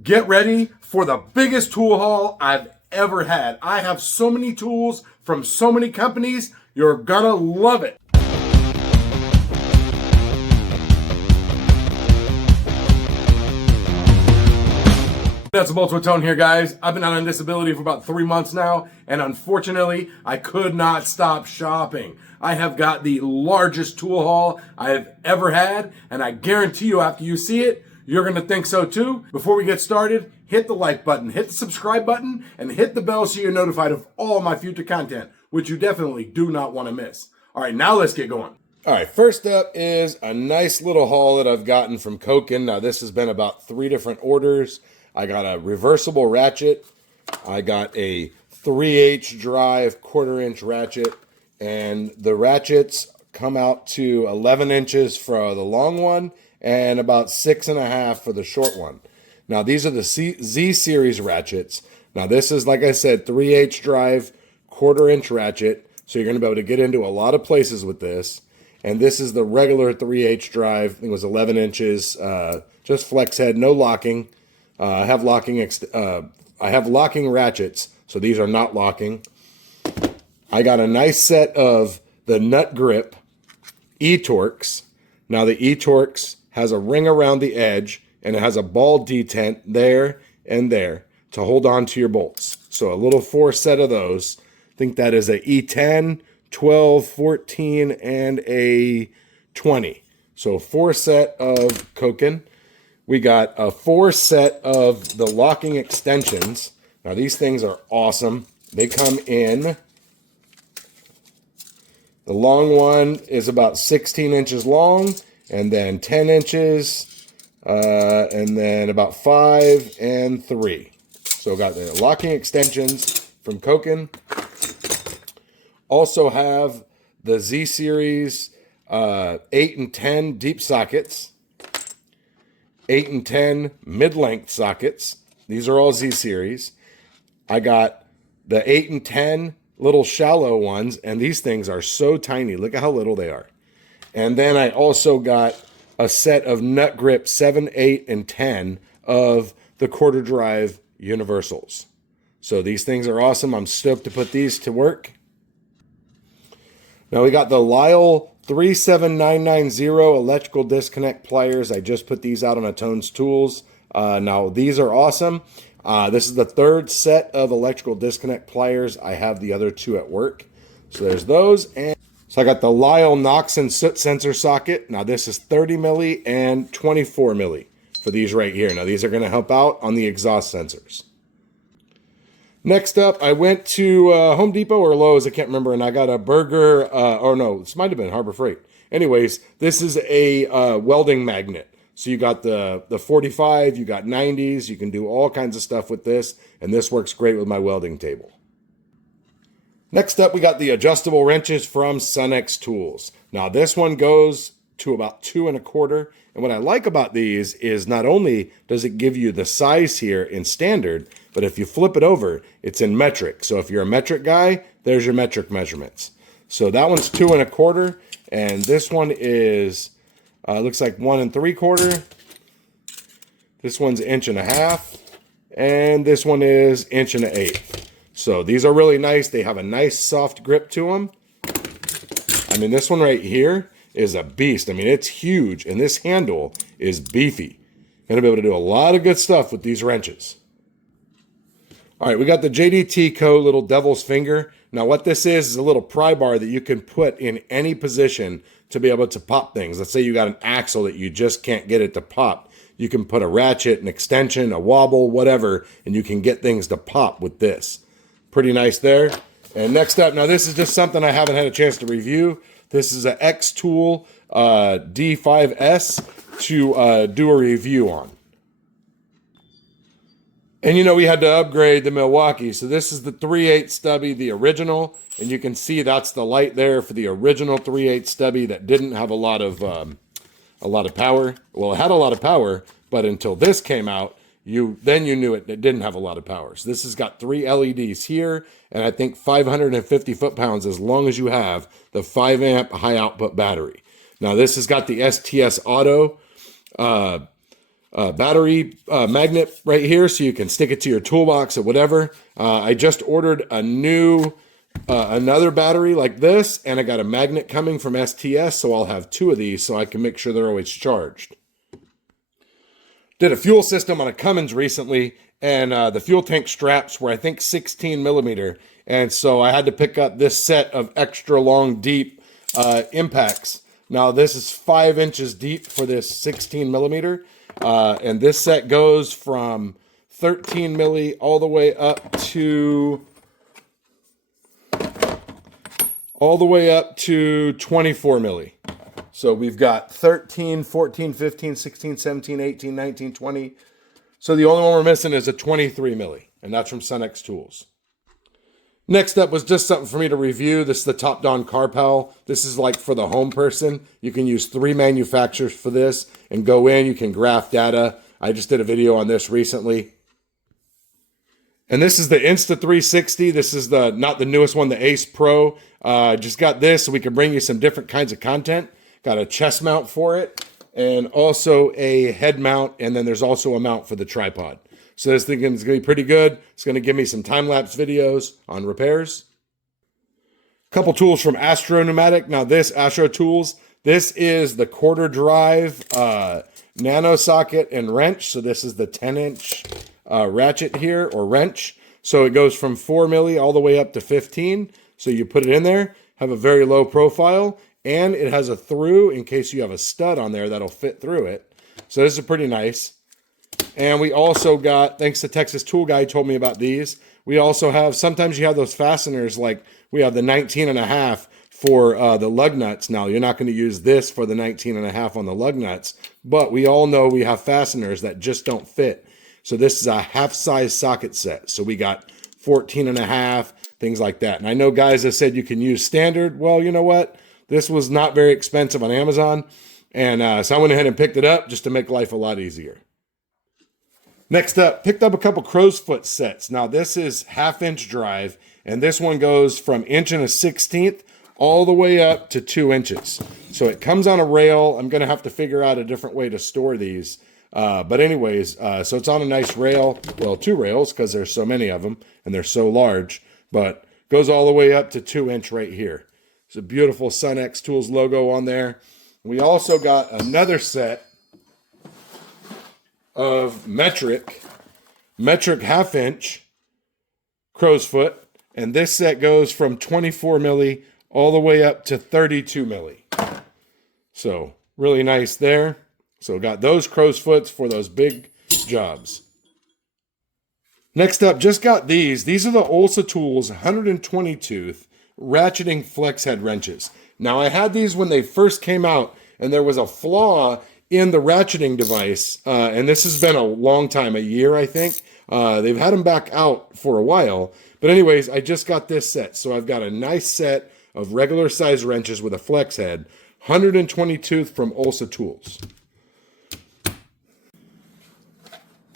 Get ready for the biggest tool haul I've ever had. I have so many tools from so many companies. You're gonna love it. That's a multiple tone here, guys. I've been on disability for about 3 months now, and unfortunately, I could not stop shopping. I have got the largest tool haul I have ever had, and I guarantee you after you see it, you're gonna think so too. Before we get started, hit the like button, hit the subscribe button, and hit the bell so you're notified of all my future content, which you definitely do not wanna miss. All right, now let's get going. All right, first up is a nice little haul that I've gotten from Koken. Now this has been about 3 different orders. I got a reversible ratchet. I got a 3/8 drive 1/4 inch ratchet, and the ratchets come out to 11 inches for the long one and about 6.5 for the short one. Now these are the Z series ratchets. Now this is, like I said, 3/8 drive 1/4 inch ratchet, so you're going to be able to get into a lot of places with this. And this is the regular 3/8 drive. I think it was 11 inches, just flex head, no locking. I have locking ratchets, so these are not locking. I got a nice set of the nut grip E-Torx. Now the E-Torx has a ring around the edge, and it has a ball detent there and there to hold on to your bolts. So a little 4 set of those. I think that is a E10, 12, 14, and a 20. So 4 set of Koken. We got a 4 set of the locking extensions. Now these things are awesome. They come in. The long one is about 16 inches long, and then 10 inches, and then about 5 and 3. So got the locking extensions from Koken. Also have the Z series 8 and 10 deep sockets. 8 and 10 mid-length sockets. These are all Z series. I got the 8 and 10 little shallow ones, and these things are so tiny. Look at how little they are. And then I also got a set of nut grip 7, 8, and 10 of the 1/4 drive universals. So these things are awesome. I'm stoked to put these to work. Now we got the Lyle 37990 electrical disconnect pliers. I just put these out on Atone's Tools. Now these are awesome. This is the 3rd set of electrical disconnect pliers. I have the other 2 at work. So there's those. And so I got the Lyle Knox and soot sensor socket. Now this is 30 milli and 24 milli for these right here. Now these are going to help out on the exhaust sensors. Next up, I went to Home Depot or Lowe's, I can't remember, and I got a burger, or no, this might have been Harbor Freight. Anyways, this is a welding magnet. So you got the 45, you got 90s, you can do all kinds of stuff with this, and this works great with my welding table. Next up, we got the adjustable wrenches from Sunex Tools. Now this one goes to about 2 1/4, and what I like about these is not only does it give you the size here in standard, but if you flip it over, it's in metric. So if you're a metric guy, there's your metric measurements. So that one's 2 1/4, and this one is, looks like 1 3/4. This one's 1.5 inches, and this one is 1 1/8 inches. So these are really nice. They have a nice soft grip to them. I mean, this one right here is a beast. I mean, it's huge, and this handle is beefy. Gonna be able to do a lot of good stuff with these wrenches. All right, we got the JDT Co. little devil's finger. Now what this is a little pry bar that you can put in any position to be able to pop things. Let's say you got an axle that you just can't get it to pop. You can put a ratchet, an extension, a wobble, whatever, and you can get things to pop with this. Pretty nice there. And next up, now this is just something I haven't had a chance to review. This is an X-Tool D5S to do a review on. And you know, we had to upgrade the Milwaukee. So this is the 3/8 stubby, the original. And you can see that's the light there for the original 3/8 stubby that didn't have a lot of power. Well, it had a lot of power, but until this came out, you knew it didn't have a lot of power. So this has got 3 LEDs here, and I think 550 foot-pounds as long as you have the 5 amp high output battery. Now this has got the STS Auto battery magnet right here so you can stick it to your toolbox or whatever. I just ordered a new another battery like this, and I got a magnet coming from STS, so I'll have 2 of these so I can make sure they're always charged. Did a fuel system on a Cummins recently, and the fuel tank straps were, I think, 16 millimeter, and so I had to pick up this set of extra long, deep impacts. Now this is 5 inches deep for this 16 millimeter, and this set goes from 13 milli all the way up to 24 milli. So we've got 13, 14, 15, 16, 17, 18, 19, 20. So the only one we're missing is a 23 milli, and that's from Sunex Tools. Next up was just something for me to review. This is the Top Don Car Pal. This is like for the home person. You can use 3 manufacturers for this and go in. You can graph data. I just did a video on this recently. And this is the Insta360. This is not the newest one, the Ace Pro. Just got this so we can bring you some different kinds of content. Got a chest mount for it and also a head mount. And then there's also a mount for the tripod. So this thing is going to be pretty good. It's going to give me some time-lapse videos on repairs. Couple tools from Astro Pneumatic. Now this Astro Tools, this is the quarter drive nano socket and wrench. So this is the 10-inch ratchet here, or wrench. So it goes from 4 milli all the way up to 15. So you put it in there, have a very low profile, and it has a through in case you have a stud on there that'll fit through it. So this is pretty nice. And we also got, thanks to Texas Tool Guy told me about these, we also have, sometimes you have those fasteners, like we have the 19.5 for the lug nuts. Now, you're not going to use this for the 19.5 on the lug nuts, but we all know we have fasteners that just don't fit. So this is a half-size socket set. So we got 14.5, things like that. And I know guys have said you can use standard. Well, you know what? This was not very expensive on Amazon. And so I went ahead and picked it up just to make life a lot easier. Next up, picked up a couple crow's foot sets. Now this is 1/2-inch drive, and this one goes from 1 1/16 all the way up to 2 inches. So it comes on a rail. I'm going to have to figure out a different way to store these. But anyways, so it's on a nice rail. Well, 2 rails because there's so many of them and they're so large, but goes all the way up to 2 inch right here. It's a beautiful Sunex Tools logo on there. We also got another set of metric 1/2-inch crow's foot, and this set goes from 24 milli all the way up to 32 milli. So really nice there. So got those crow's foots for those big jobs. Next up, just got these. These are the Ulsa Tools 120 tooth ratcheting flex head wrenches. Now I had these when they first came out, and there was a flaw in the ratcheting device, and this has been a long time, a year I think. They've had them back out for a while, but anyways, I just got this set. So I've got a nice set of regular size wrenches with a flex head, 120 tooth from Ulsa Tools.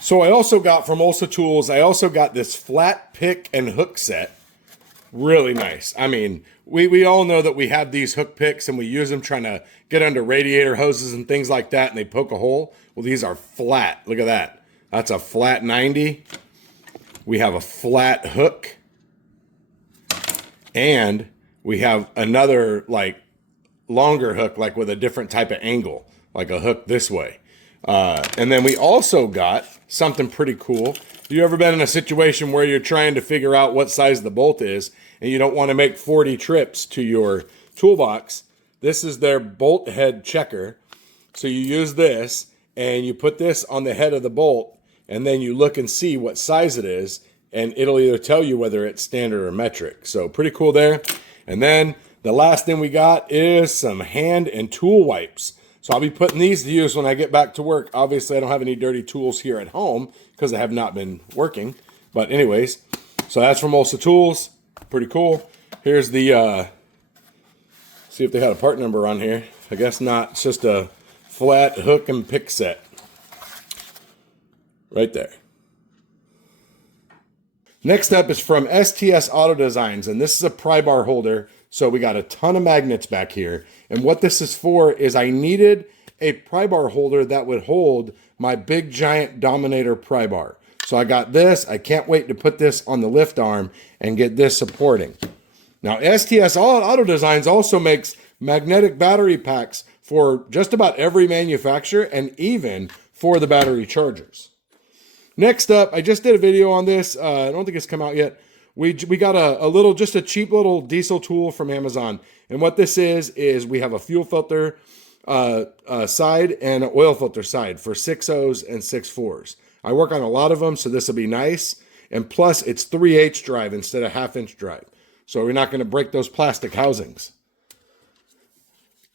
So I also got from Ulsa Tools, I also got this flat pick and hook set. Really nice. I mean, we all know that we have these hook picks and we use them trying to get under radiator hoses and things like that, and they poke a hole. Well, these are flat. Look at that. That's a flat 90. We have a flat hook. And we have another like longer hook, like with a different type of angle, like a hook this way. And then we also got something pretty cool. Have you ever been in a situation where you're trying to figure out what size the bolt is and you don't want to make 40 trips to your toolbox? This is their bolt head checker. So you use this and you put this on the head of the bolt, and then you look and see what size it is, and it'll either tell you whether it's standard or metric. So pretty cool there. And then the last thing we got is some hand and tool wipes. So I'll be putting these to use when I get back to work. Obviously, I don't have any dirty tools here at home because I have not been working. But anyways, so that's from Ulsa Tools. Pretty cool. Here's the, see if they had a part number on here. I guess not. It's just a flat hook and pick set. Right there. Next up is from STS Auto Designs, and this is a pry bar holder. So we got a ton of magnets back here. And what this is for is I needed a pry bar holder that would hold my big giant Dominator pry bar. So I got this. I can't wait to put this on the lift arm and get this supporting. Now, STS Auto Designs also makes magnetic battery packs for just about every manufacturer and even for the battery chargers. Next up, I just did a video on this. I don't think it's come out yet. We got just a cheap little diesel tool from Amazon. And what this is we have a fuel filter side and an oil filter side for 6.0s and 6.4s. I work on a lot of them, so this will be nice. And plus, it's 3/8 drive instead of 1/2-inch drive. So we're not going to break those plastic housings.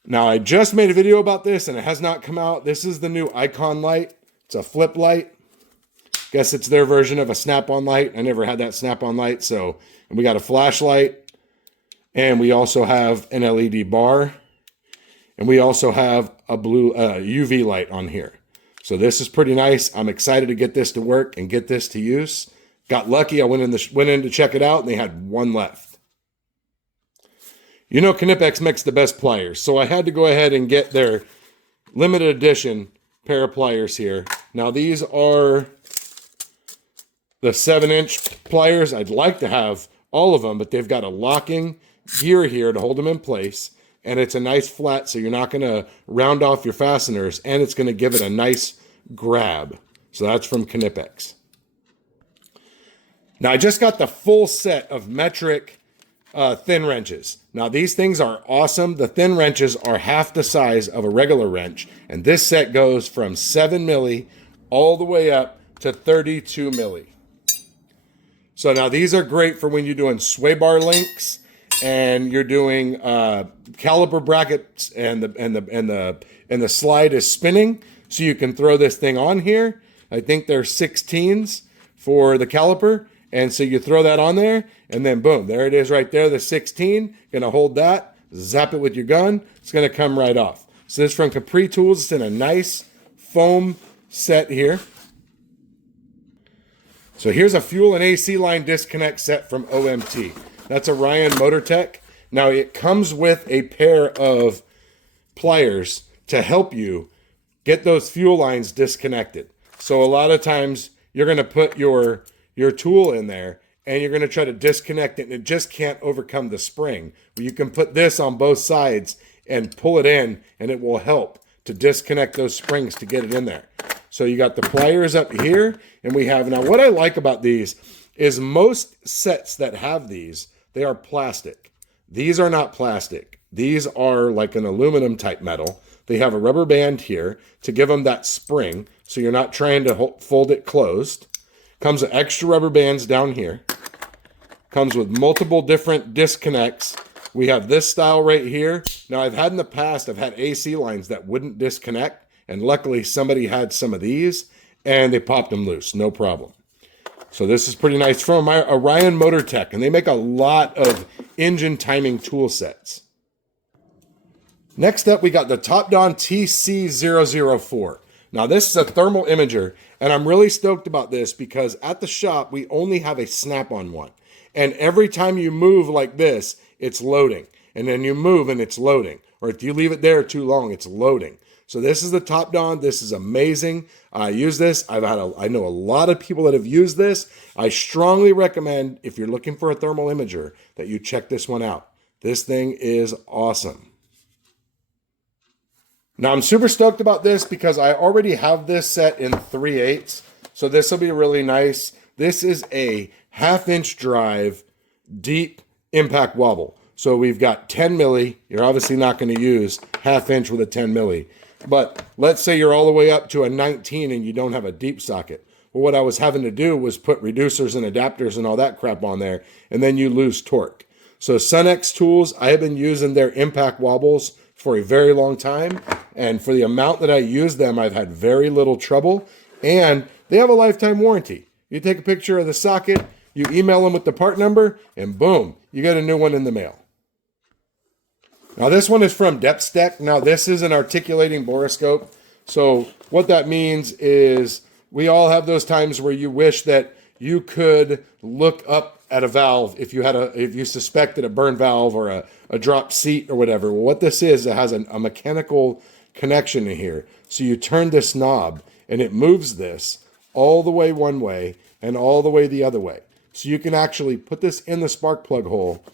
Now, I just made a video about this, and it has not come out. This is the new Icon light. It's a flip light. Guess it's their version of a snap-on light. I never had that snap-on light. So, and we got a flashlight. And we also have an LED bar. And we also have a blue UV light on here. So this is pretty nice. I'm excited to get this to work and get this to use. Got lucky. I went in to check it out, and they had one left. You know, Knipex makes the best pliers, so I had to go ahead and get their limited edition pair of pliers here. Now these are the 7-inch pliers. I'd like to have all of them, but they've got a locking gear here to hold them in place. And it's a nice flat, so you're not going to round off your fasteners, and it's going to give it a nice grab. So that's from Knipex. Now, I just got the full set of metric thin wrenches. Now, these things are awesome. The thin wrenches are half the size of a regular wrench, and this set goes from 7 milli all the way up to 32 milli. So now these are great for when you're doing sway bar links, and you're doing caliper brackets, and the slide is spinning, so you can throw this thing on here. I think they're 16s for the caliper, and so you throw that on there, and then boom, there it is right there, the 16. Gonna hold that, zap it with your gun, it's gonna come right off. So this is from Capri Tools. It's in a nice foam set here. So here's a fuel and AC line disconnect set from OMT. That's a Ryan MotorTech. Now it comes with a pair of pliers to help you get those fuel lines disconnected. So a lot of times you're going to put your tool in there and you're going to try to disconnect it, and it just can't overcome the spring. But you can put this on both sides and pull it in, and it will help to disconnect those springs to get it in there. So you got the pliers up here, and we have, now what I like about these is most sets that have these, they are plastic. These are not plastic. These are like an aluminum type metal. They have a rubber band here to give them that spring, so you're not trying to fold it closed. Comes with extra rubber bands down here. Comes with multiple different disconnects. We have this style right here. Now I've had in the past, I've had AC lines that wouldn't disconnect, and luckily somebody had some of these and they popped them loose, no problem. So this is pretty nice from Ryan MotorTech, and they make a lot of engine timing tool sets. Next up, we got the Topdon TC004. Now this is a thermal imager, and I'm really stoked about this because at the shop, we only have a snap-on one. And every time you move like this, it's loading. And then you move and it's loading. Or if you leave it there too long, it's loading. So this is the Topdon. This is amazing. I use this. I know a lot of people that have used this. I strongly recommend, if you're looking for a thermal imager, that you check this one out. This thing is awesome. Now I'm super stoked about this because I already have this set in 3/8. So this will be really nice. This is a 1/2-inch drive, deep impact wobble. So we've got 10 milli. You're obviously not going to use 1/2 inch with a 10 milli. But let's say you're all the way up to a 19 and you don't have a deep socket. Well, what I was having to do was put reducers and adapters and all that crap on there, and then you lose torque. So Sunex Tools, I have been using their impact wobbles for a very long time. And for the amount that I use them, I've had very little trouble. And they have a lifetime warranty. You take a picture of the socket, you email them with the part number, and boom, you get a new one in the mail. Now this one is from Diagnostic. Now this is an articulating boroscope. So what that means is we all have those times where you wish that you could look up at a valve if you suspected a burn valve or a drop seat or whatever. Well, what this is, it has a mechanical connection in here. So you turn this knob and it moves this all the way one way and all the way the other way. So you can actually put this in the spark plug hole,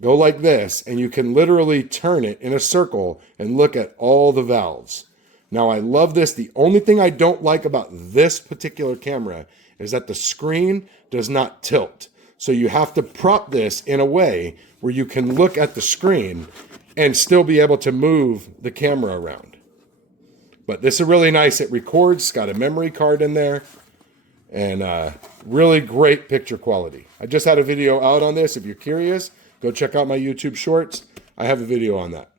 go like this, and you can literally turn it in a circle and look at all the valves. Now, I love this. The only thing I don't like about this particular camera is that the screen does not tilt. So you have to prop this in a way where you can look at the screen and still be able to move the camera around. But this is really nice. It records, it's got a memory card in there, and really great picture quality. I just had a video out on this. If you're curious, go check out my YouTube shorts. I have a video on that.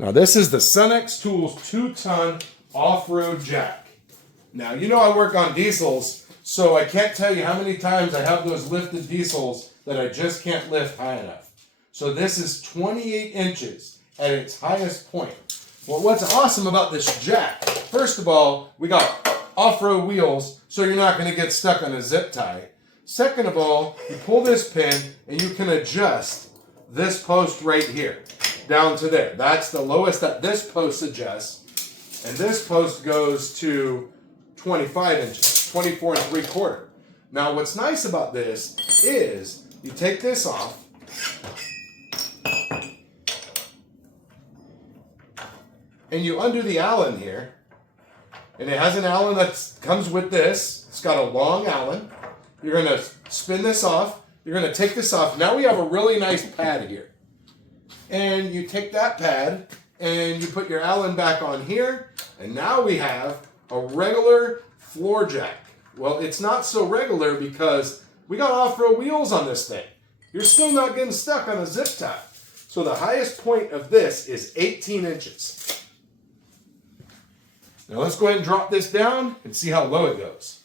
Now, this is the Sunex Tools 2-ton off-road jack. Now, you know I work on diesels, so I can't tell you how many times I have those lifted diesels that I just can't lift high enough. So this is 28 inches at its highest point. Well, what's awesome about this jack, first of all, we got off-road wheels, so you're not going to get stuck on a zip tie. Second of all, you pull this pin and you can adjust this post right here down to there. That's the lowest that this post adjusts, and this post goes to 25 inches, 24 3/4. Now, what's nice about this is you take this off, and you undo the Allen here, and it has an Allen that comes with this. It's got a long Allen. You're going to spin this off. You're going to take this off. Now we have a really nice pad here. And you take that pad and you put your Allen back on here, and now we have a regular floor jack. Well, it's not so regular because we got off-road wheels on this thing. You're still not getting stuck on a zip tie. So the highest point of this is 18 inches. Now let's go ahead and drop this down and see how low it goes.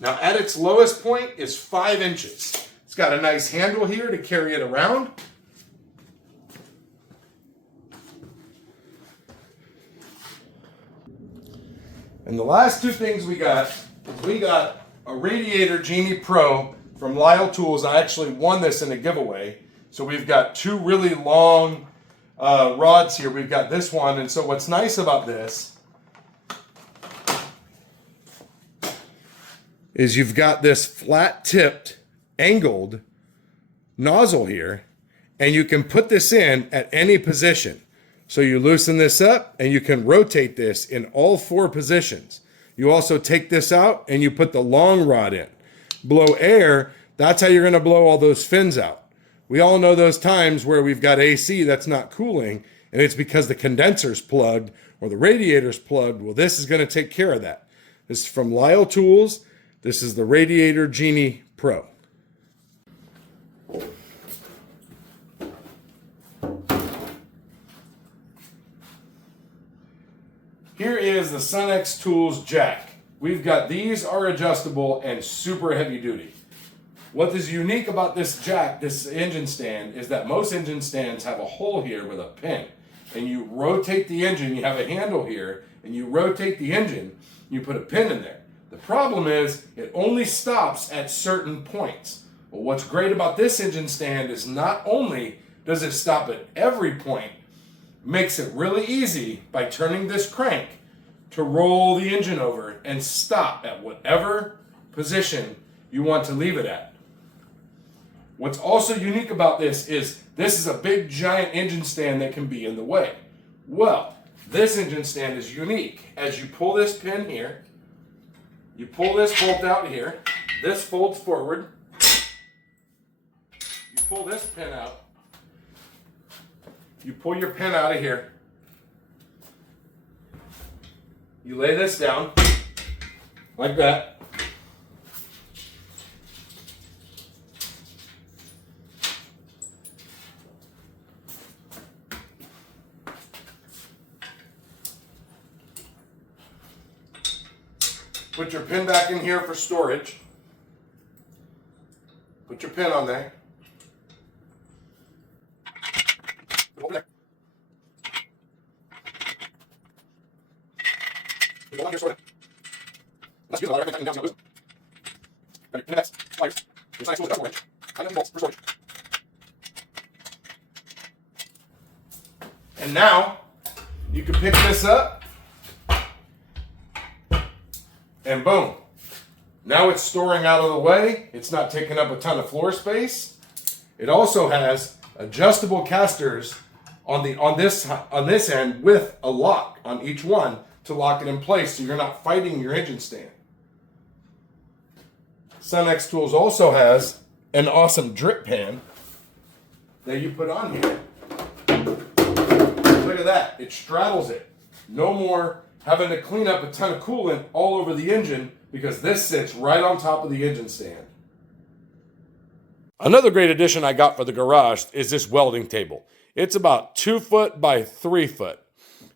Now, at its lowest point is 5 inches. It's got a nice handle here to carry it around. And the last two things we got is we got a Radiator Genie Pro from Lyle Tools. I actually won this in a giveaway. So we've got two really long rods here. We've got this one. And so what's nice about this is you've got this flat-tipped, angled nozzle here, and you can put this in at any position. So you loosen this up, and you can rotate this in all 4 positions. You also take this out, and you put the long rod in. Blow air, that's how you're going to blow all those fins out. We all know those times where we've got AC that's not cooling, and it's because the condenser's plugged or the radiator's plugged. Well, this is going to take care of that. This is from Lyle Tools. This is the Radiator Genie Pro. Here is the Sunex Tools jack. We've got these are adjustable and super heavy duty. What is unique about this jack, this engine stand, is that most engine stands have a hole here with a pin. And you rotate the engine, you have a handle here, and you rotate the engine, you put a pin in there. The problem is it only stops at certain points. Well, what's great about this engine stand is not only does it stop at every point, makes it really easy by turning this crank to roll the engine over and stop at whatever position you want to leave it at. What's also unique about this is a big giant engine stand that can be in the way. Well, this engine stand is unique. As you pull this pin here, you pull this bolt out here, this folds forward, you pull this pin out, you pull your pin out of here, you lay this down, like that, put your pin back in here for storage. Put your pin on there. Over there. Hold on here, sort of. Let's use the ladder. Everything down to the loop. Got your pin nets, pliers, your size tools, wrench, and then bolts for storage. And And now you can pick this up and boom. Now it's storing out of the way. It's not taking up a ton of floor space. It also has adjustable casters on this end with a lock on each one to lock it in place so you're not fighting your engine stand. Sun-X Tools also has an awesome drip pan that you put on here. Look at that, it straddles it. No more having to clean up a ton of coolant all over the engine because this sits right on top of the engine stand. Another great addition I got for the garage is this welding table. It's about 2 foot by 3 foot.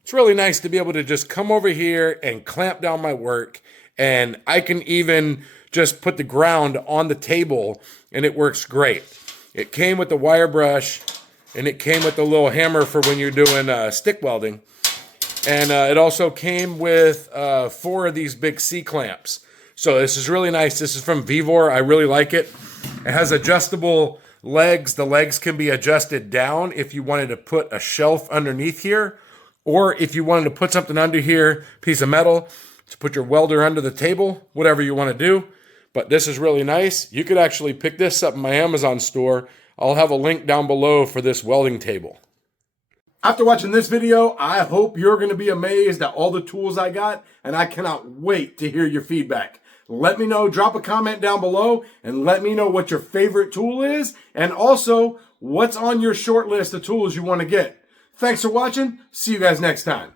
It's really nice to be able to just come over here and clamp down my work, and I can even just put the ground on the table and it works great. It came with the wire brush and it came with the little hammer for when you're doing stick welding. And it also came with 4 of these big C-clamps. So this is really nice. This is from Vevor. I really like it. It has adjustable legs. The legs can be adjusted down if you wanted to put a shelf underneath here, or if you wanted to put something under here, piece of metal, to put your welder under the table, whatever you want to do. But this is really nice. You could actually pick this up in my Amazon store. I'll have a link down below for this welding table. After watching this video, I hope you're going to be amazed at all the tools I got, and I cannot wait to hear your feedback. Let me know, drop a comment down below, and let me know what your favorite tool is, and also what's on your short list of tools you want to get. Thanks for watching. See you guys next time.